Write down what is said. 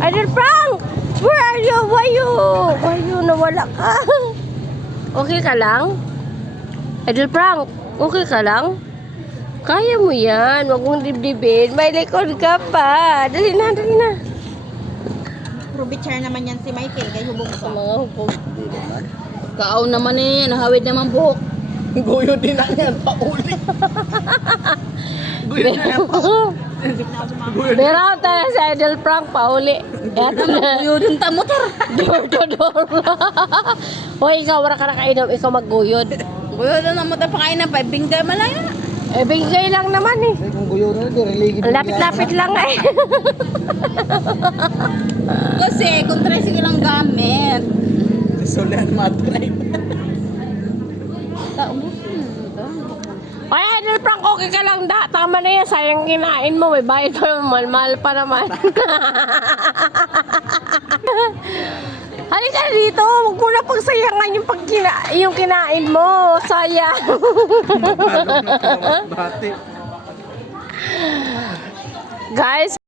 Idol Frank! Where are you? Why you nawala ka? Okay ka lang? Idol Frank, okay ka lang? Kaya mo yan. Huwag mong dibdibin. May likod ka pa. Dali na, dali na. Ruby chair naman yan si Michael. Kaya hubog Sa sa. mga hubog. Kaaw naman eh. Nahawid naman buhok. Guyo din na yan, pauli. Guyo na yan, pauli. Beraw tayo sa Idol Frank, pauli. Eto na. Uyo din ta motor. Door to door. Hoy, ikaw, wala ka nakainom. Ikaw magguyod. Uyo din ang motor pakain na pa. Bingda malaya. Eh, bigay lang naman eh. Kung guyo na ito, religid. Ang lapit-lapit lang eh. Kasi kung tricycle lang gamit. Solan matry. Ay, Idol Frank, okay ka lang da. Tama na yan, sayang kinain mo. May bayad pa naman, mahal pa naman. Halika na dito, huwag mo na pagsayangan yung kinain mo. Sayang. Bati. Guys,